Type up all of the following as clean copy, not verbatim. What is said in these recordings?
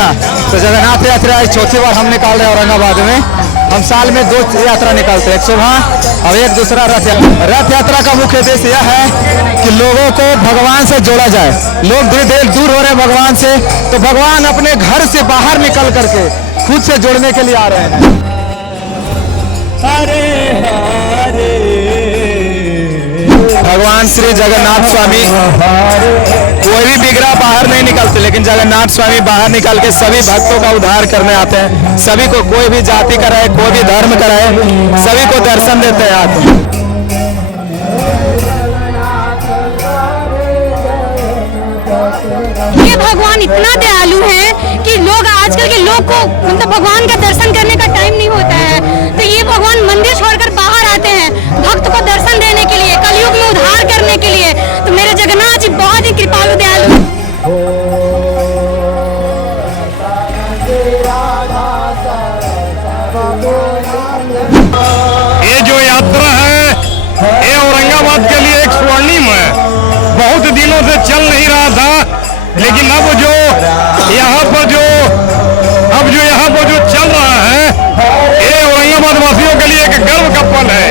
कृष्णा। तो जगन्नाथ यात्रा आज चौथी बार हम निकाल रहे हैं औरंगाबाद में। हम साल में 2 यात्रा निकालते हैं, एक शोभा और एक दूसरा रथ यात्रा। रथ यात्रा का मुख्य उद्देश्य यह है कि लोगों को भगवान से जोड़ा जाए। लोग धीरे धीरे दूर हो रहे हैं भगवान से, तो भगवान अपने घर से बाहर निकल करके खुद से जोड़ने के लिए आ रहे हैं। हरे हरे भगवान श्री जगन्नाथ स्वामी कोई भी विग्रह बाहर नहीं निकलते, लेकिन जगन्नाथ स्वामी बाहर निकल के सभी भक्तों का उद्धार करने आते हैं। सभी को, कोई भी जाति का रहे, कोई भी धर्म का रहे, सभी को दर्शन देते हैं आते हैं। ये भगवान इतना दयालु है कि लोग, आजकल के लोग को मतलब भगवान का दर्शन करने का टाइम नहीं होता है, तो ये भगवान मंदिर छोड़कर बाहर आते हैं भक्त को दर्शन देने के लिए, कलयुग में उद्धार करने के लिए। तो मेरे जगन्नाथ जी बहुत ही कृपालु दयालु। ये जो यात्रा है ये औरंगाबाद के लिए एक स्वर्णिम है। बहुत दिनों से चल नहीं रहा था, लेकिन अब जो यहाँ पर जो चल रहा है ये औरंगाबाद वासियों के लिए एक गर्व का पल है।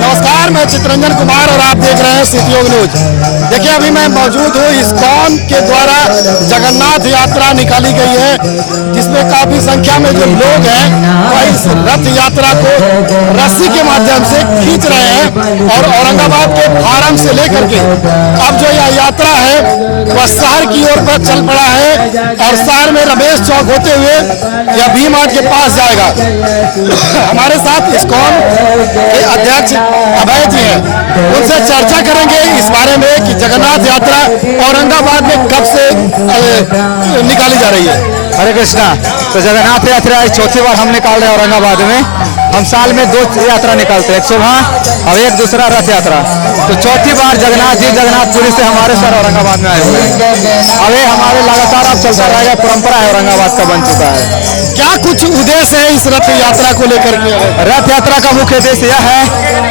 नमस्कार, मैं चित्रंजन कुमार और आप देख रहे हैं सिटी योग न्यूज। देखिए, अभी मैं मौजूद हूँ इस्कॉन के द्वारा जगन्नाथ यात्रा निकाली गई है, जिसमें काफी संख्या में जो लोग हैं वह इस रथ यात्रा को रस्सी के माध्यम से खींच रहे हैं और औरंगाबाद के फार्म से लेकर के अब जो यह यात्रा है वह शहर की ओर पर चल पड़ा है और शहर में रमेश चौक होते हुए यह वी मार्ट के पास जाएगा। हमारे साथ इस्कॉन के अध्यक्ष अभय जी हैं, उनसे चर्चा करेंगे इस बारे में कि जगन्नाथ यात्रा औरंगाबाद में कब से निकाली जा रही है। हरे कृष्णा। तो जगन्नाथ यात्रा आज चौथी बार हम निकाल रहे हैं औरंगाबाद में। हम साल में 2 यात्रा निकालते हैं, एक शोभा और एक दूसरा रथ यात्रा। तो चौथी बार जगन्नाथपुरी से हमारे सर औरंगाबाद में आए हुए हैं। अब ये हमारे लगातार अब चलता रहेगा, परंपरा है औरंगाबाद का बन चुका है। क्या कुछ उद्देश्य है इस रथ यात्रा को लेकर के? रथ यात्रा का मुख्य उद्देश्य यह है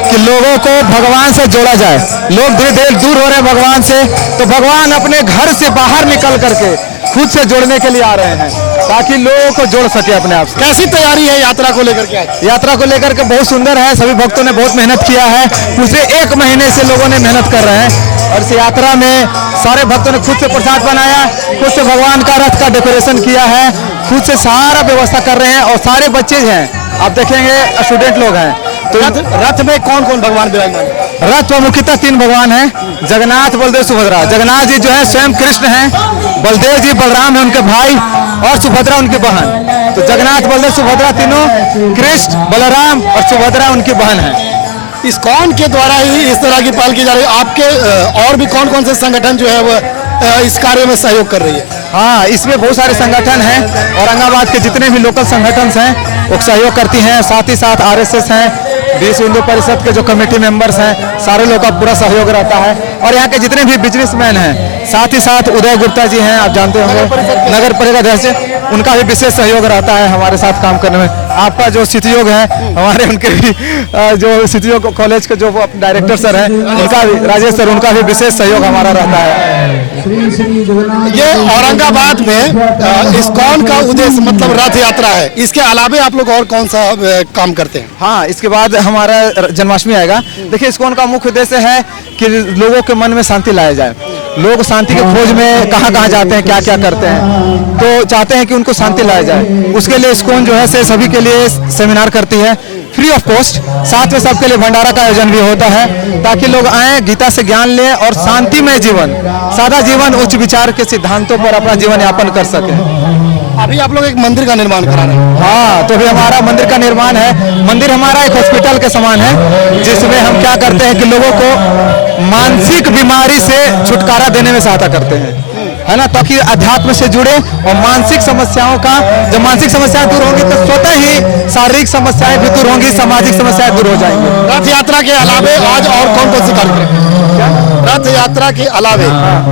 कि लोगों को भगवान से जोड़ा जाए। लोग धीरे धीरे दूर हो रहे हैं भगवान से, तो भगवान अपने घर से बाहर निकल करके खुद से जोड़ने के लिए आ रहे हैं, ताकि लोगों को जोड़ सके अपने आप से। कैसी तैयारी है यात्रा को लेकर के? यात्रा को लेकर के बहुत सुंदर है। सभी भक्तों ने बहुत मेहनत किया है, पिछले 1 महीने से लोगों ने मेहनत कर रहे हैं और इस यात्रा में सारे भक्तों ने खुद से प्रसाद बनाया, खुद से भगवान का रथ का डेकोरेशन किया है, खुद से सारा व्यवस्था कर रहे हैं और सारे बच्चे हैं, आप देखेंगे स्टूडेंट लोग हैं। तो रथ में कौन कौन भगवान विराजमान है? रथ में मुख्यतः 3 भगवान हैं, जगन्नाथ, बलदेव, सुभद्रा। जगन्नाथ जी जो है स्वयं कृष्ण हैं, बलदेव जी बलराम है उनके भाई और सुभद्रा उनकी बहन। तो जगन्नाथ, बलदेव, सुभद्रा तीनों कृष्ण, बलराम और सुभद्रा उनकी बहन है। इस्कॉन के द्वारा ही इस तरह की पहल की जा रही है। आपके और भी कौन कौन से संगठन जो है वो इस कार्य में सहयोग कर रही है? हाँ, इसमें बहुत सारे संगठन हैं। औरंगाबाद के जितने भी लोकल संगठन हैं वो सहयोग करती हैं। साथ ही साथ RSS हैं, विश्व हिंदू परिषद के जो कमेटी मेंबर्स हैं, सारे लोग का पूरा सहयोग रहता है। और यहाँ के जितने भी बिजनेसमैन हैं, साथ ही साथ उदय गुप्ता जी हैं, आप जानते होंगे, नगर परिषद अध्यक्ष, उनका भी विशेष सहयोग रहता है हमारे साथ काम करने में। आपका जो सिटी योग है, हमारे उनके भी जो सिटी योग कॉलेज के जो डायरेक्टर सर हैं, उनका भी, राजेश सर, उनका भी विशेष सहयोग हमारा रहता है। ये औरंगाबाद में इस्कॉन का उद्देश्य मतलब रथ यात्रा है, इसके अलावा आप लोग और कौन सा काम करते हैं? हाँ, इसके बाद हमारा जन्माष्टमी आएगा। देखिए, इस्कॉन का मुख्य उद्देश्य है कि लोगों के मन में शांति लाया जाए। लोग शांति के खोज में कहाँ कहाँ जाते हैं, क्या क्या करते हैं, तो चाहते हैं कि उनको शांति लाया जाए। उसके लिए इस्कॉन जो है से सभी के लिए सेमिनार करती है फ्री ऑफ कॉस्ट। साथ में सबके लिए भंडारा का आयोजन भी होता है, ताकि लोग आए, गीता से ज्ञान लें और शांतिमय जीवन, सादा जीवन, उच्च विचार के सिद्धांतों पर अपना जीवन यापन कर सके। अभी आप लोग एक मंदिर का निर्माण करा रहे हैं? हाँ, तो अभी हमारा मंदिर का निर्माण है। मंदिर हमारा एक हॉस्पिटल के समान है, जिसमें हम क्या करते हैं कि लोगों को मानसिक बीमारी से छुटकारा देने में सहायता करते हैं, है ना, ताकि अध्यात्म से जुड़े और मानसिक समस्याओं का, जब मानसिक समस्याएं दूर होंगी तो स्वतः ही शारीरिक समस्याएं भी दूर होंगी, सामाजिक समस्याएं दूर हो जाएंगी। रथ यात्रा के अलावे आज और कौन कौन सी कार्यक्रम? रथ यात्रा के अलावे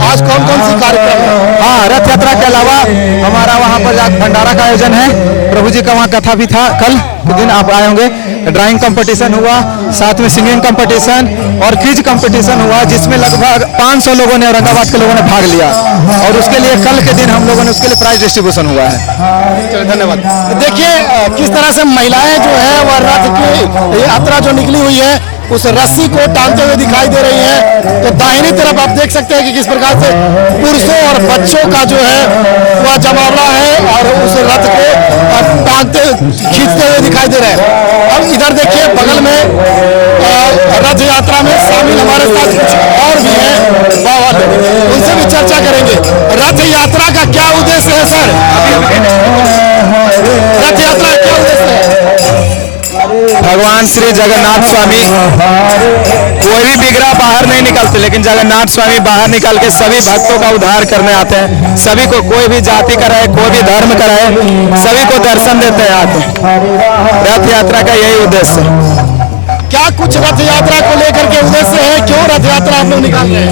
आज कौन कौन सी कार्यक्रम है? हाँ, रथ यात्रा के अलावा हमारा वहाँ पर भंडारा का आयोजन है। प्रभु जी का वहाँ कथा भी था, कल के दिन आप आए होंगे। ड्राइंग कंपटीशन हुआ, साथ में सिंगिंग कंपटीशन और क्विज कंपटीशन हुआ, जिसमें लगभग 500 लोगों ने, औरंगाबाद के लोगों ने भाग लिया। और उसके लिए कल के दिन हम लोगों ने उसके लिए प्राइज डिस्ट्रीब्यूशन हुआ है। धन्यवाद। देखिए किस तरह से महिलाएं जो है वह रथ की यात्रा जो निकली हुई है उस रस्सी को टांगते हुए दिखाई दे रही हैं। तो दाहिनी तरफ आप देख सकते हैं कि किस प्रकार से पुरुषों और बच्चों का जो है वह जमावड़ा है और उस रथ को टांगते खींचते हुए दिखाई दे रहे हैं। अब इधर देखिए बगल में रथ यात्रा में शामिल हमारे साथ कुछ और भी हैं बाबा लोग, उनसे भी चर्चा करेंगे। रथ यात्रा का क्या उद्देश्य है सर? रथ यात्रा का क्या उद्देश्य है? भगवान श्री जगन्नाथ स्वामी, कोई भी विग्रह बाहर नहीं निकलते, लेकिन जगन्नाथ स्वामी बाहर निकल के सभी भक्तों का उद्धार करने आते हैं। सभी को, कोई भी जाति का रहे, कोई भी धर्म का रहे, सभी को दर्शन देते हैं आके। रथ यात्रा का यही उद्देश्य है। क्या कुछ रथ यात्रा को लेकर के उद्देश्य है? क्यों रथ यात्रा आप लोग निकाल रहे हैं?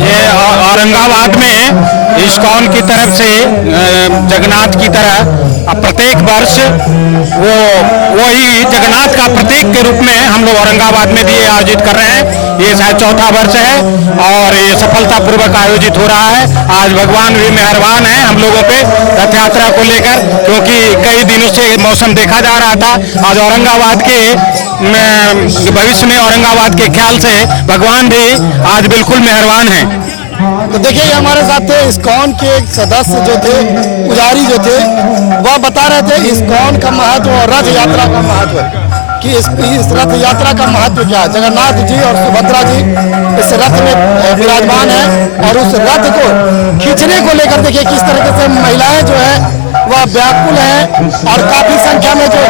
ये औरंगाबाद में इस्कॉन की तरफ से जगन्नाथ की तरह प्रत्येक वर्ष वही जगन्नाथ का प्रतीक के रूप में हम लोग औरंगाबाद में भी आयोजित कर रहे हैं। ये शायद चौथा वर्ष है और ये सफलतापूर्वक आयोजित हो रहा है। आज भगवान भी मेहरबान है हम लोगों पे रथ यात्रा को लेकर, क्योंकि कई दिनों से मौसम देखा जा रहा था। आज औरंगाबाद के भविष्य में औरंगाबाद के ख्याल से भगवान भी आज बिल्कुल मेहरबान हैं। तो देखिए ये हमारे साथ थे इस्कॉन के एक सदस्य जो थे, पुजारी जो थे, वह बता रहे थे इस्कॉन का महत्व और रथ यात्रा का महत्व, कि इस रथ यात्रा का महत्व क्या है। जगन्नाथ जी और सुभद्रा जी इस रथ में विराजमान है और उस रथ को खींचने को लेकर देखिए किस तरीके से महिलाएं जो है वह व्याकुल हैं और काफी संख्या में जो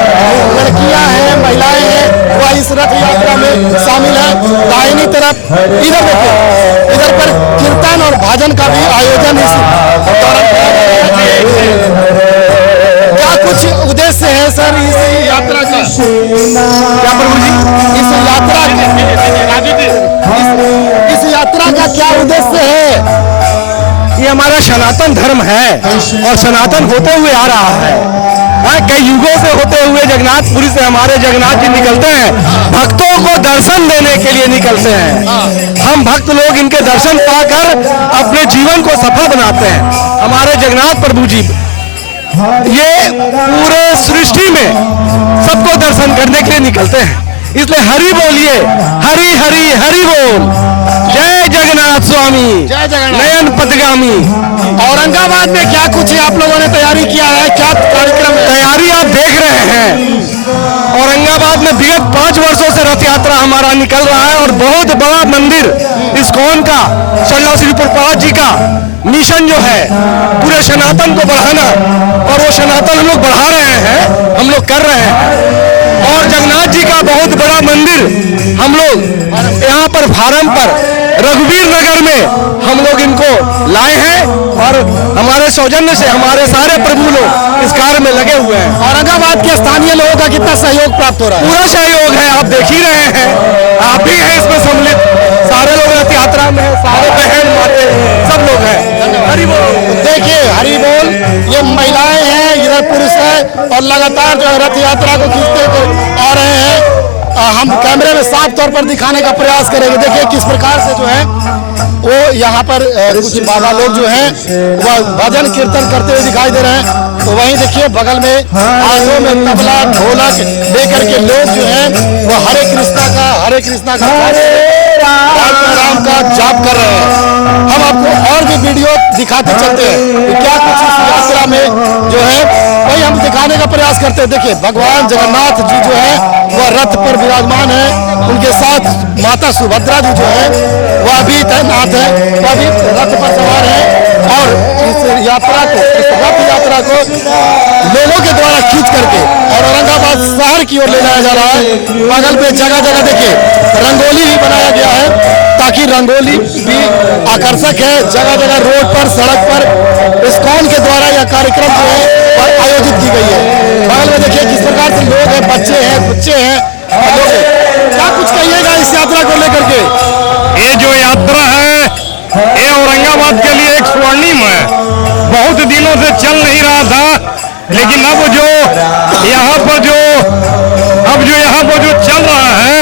लड़कियां हैं, महिलाएं हैं, वह इस रथ यात्रा में शामिल हैं। दाहिनी तरफ इधर देखिए, इधर पर कीर्तन और भजन का भी आयोजन इस दौरान किया गया है। क्या कुछ उद्देश्य है सर इस यात्रा का? क्या प्रभु जी, इस यात्रा का क्या उद्देश्य है? ये हमारा सनातन धर्म है और सनातन होते हुए आ रहा है। कई युगों से होते हुए जगन्नाथपुरी से हमारे जगन्नाथ जी निकलते हैं, भक्तों को दर्शन देने के लिए निकलते हैं। हम भक्त लोग इनके दर्शन पाकर अपने जीवन को सफल बनाते हैं। हमारे जगन्नाथ प्रभु जी ये पूरे सृष्टि में सबको दर्शन करने के लिए निकलते हैं। इसलिए हरि बोलिए, हरि हरि हरि बोल, जय जगन्नाथ स्वामी, जय जगन्नाथ। नयन पथगामी। औरंगाबाद में क्या कुछ आप लोगों ने तैयारी किया है? क्या कार्यक्रम है? तैयारी आप देख रहे हैं। औरंगाबाद में विगत 5 वर्षों से रथ यात्रा हमारा निकल रहा है और बहुत बड़ा मंदिर इस्कॉन का, चल्ला श्री प्रभुपाद जी का मिशन जो है पूरे सनातन को बढ़ाना, और वो सनातन हम लोग बढ़ा रहे हैं, हम लोग कर रहे हैं। और जगन्नाथ जी का बहुत बड़ा मंदिर हम लोग यहाँ पर फार्म पर रघुवीर नगर में हम लोग इनको लाए हैं और हमारे सौजन्य से हमारे सारे प्रभु लोग इस कार्य में लगे हुए हैं। औरंगाबाद के स्थानीय लोगों का कितना सहयोग प्राप्त हो रहा है? पूरा सहयोग है, आप देख ही रहे हैं, आप भी हैं इसमें सम्मिलित, सारे लोग रथ यात्रा में हैं, सारे बहन माते सब लोग हैं। हरि बोल। देखिए हरि बोल, ये महिलाएं हैं, इधर पुरुष है और लगातार जो है रथ यात्रा को खींचते आ रहे हैं। हम कैमरे में साफ तौर पर दिखाने का प्रयास करेंगे। देखिए किस प्रकार से जो है वो यहाँ पर कुछ बाबा लोग जो हैं वह भजन कीर्तन करते हुए दिखाई दे रहे हैं। तो वहीं देखिए बगल में हाथों में तबला ढोलक लेकर के लोग जो हैं वो हरे कृष्णा का राम का जाप कर रहे हैं। हम आपको और भी वीडियो दिखाते चलते हैं कि क्या कुछ इस यात्रा में जो है वही हम दिखाने का प्रयास करते हैं। देखिए भगवान जगन्नाथ जी जो है वह रथ पर विराजमान है, उनके साथ माता सुभद्रा जी जो है वह भी तैनात है, वह भी रथ पर सवार है और इस यात्रा को, इस रथ यात्रा को लोगों के द्वारा खींच करके और औरंगाबाद शहर की ओर ले जाया जा रहा है। बगल पे जगह जगह देखिए रंगोली भी बनाया गया है ताकि रंगोली भी आकर्षक है। जगह जगह रोड पर, सड़क पर इस्कॉन के द्वारा यह कार्यक्रम जो है आयोजित की गई है। बगल में देखिए किस प्रकार से लोग हैं, बच्चे हैं, लोग हैं। क्या कुछ कहिएगा इस यात्रा को लेकर के? ये जो यात्रा है ये औरंगाबाद के लिए एक स्वर्णिम है। बहुत दिनों से चल नहीं रहा था, लेकिन अब जो यहाँ पर जो अब जो यहाँ पर जो चल रहा है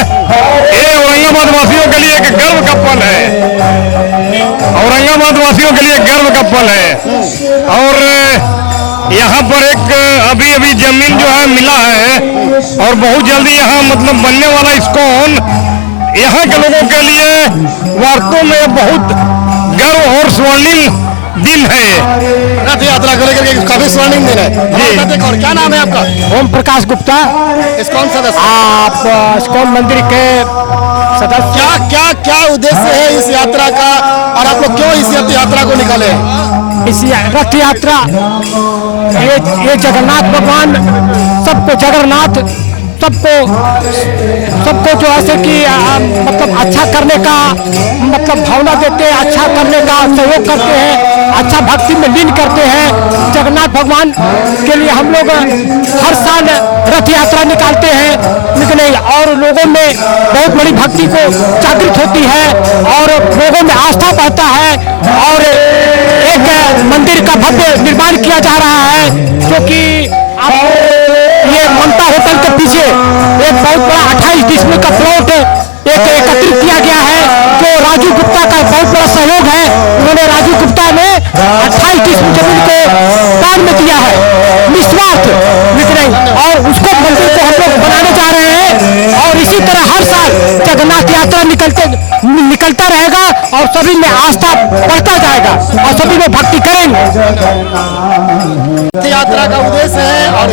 ये औरंगाबाद वासियों के लिए एक गर्व का पल है, औरंगाबाद वासियों के लिए गर्व का पल है। और यहाँ पर एक अभी अभी जमीन जो है मिला है और बहुत जल्दी यहाँ मतलब बनने वाला इस्कॉन यहाँ के लोगों के लिए वास्तव में बहुत गर्व और स्वर्णिम दिन है। रथ यात्रा को लेकर के काफी स्वर्णिम दिन है जी। और क्या नाम है आपका? ओम प्रकाश गुप्ता, इस्कॉन सदस्य। आप इस्कॉन मंदिर के सदस्य। क्या क्या क्या उद्देश्य है इस यात्रा का और आप लोग क्यों इस यात्रा को निकाले? इस रथ यात्रा ये जगन्नाथ भगवान सबको जो ऐसे कि मतलब अच्छा करने का मतलब भावना देते हैं, अच्छा करने का सहयोग करते हैं, अच्छा भक्ति में लीन करते हैं। जगन्नाथ भगवान के लिए हम लोग हर साल रथ यात्रा निकालते हैं और लोगों में बहुत बड़ी भक्ति को जागृत होती है और लोगों में आस्था बढ़ता है। और एक मंदिर का भव्य निर्माण किया जा रहा है जो कि ये ममता होटल के पीछे एक बहुत बड़ा 28 डिसमिल का प्लॉट एकत्रित किया गया है, जो राजू गुप्ता का बहुत बड़ा सहयोग है। उन्होंने राजू गुप्ता ने 28 डिसमिल जमीन को दान में दिया है निस्वार्थ और उसको मंदिर को हम लोग बनाने जा रहे हैं। और इसी तरह हर साल जगन्नाथ यात्रा निकलता रहेगा और सभी में आस्था बढ़ता जाएगा और सभी में भक्ति करेंगे। रथ यात्रा का उद्देश्य है और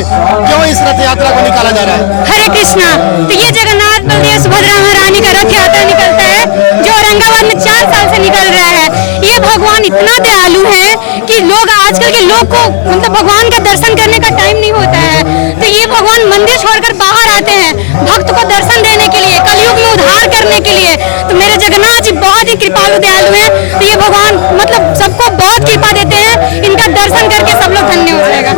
क्यों इस रथ यात्रा को निकाला जा रहा है? हरे कृष्णा। तो ये जगन्नाथ बलदेव सुभद्रा महारानी का रथ यात्रा निकलता है जो औरंगाबाद में 4 साल से निकल रहा है। ये भगवान इतना दयालु है कि लोग आजकल के लोग को मतलब भगवान का दर्शन करने का टाइम नहीं होता है, तो ये भगवान मंदिर छोड़कर बाहर आते हैं भक्त को दर्शन देने के लिए, कलयुग में उद्धार करने के लिए। तो मेरे जगन्नाथ जी बहुत ही कृपालु दयालु हैं, तो ये भगवान मतलब सबको बहुत कृपा देते हैं। इनका दर्शन करके सब लोग धन्य हो जाएगा।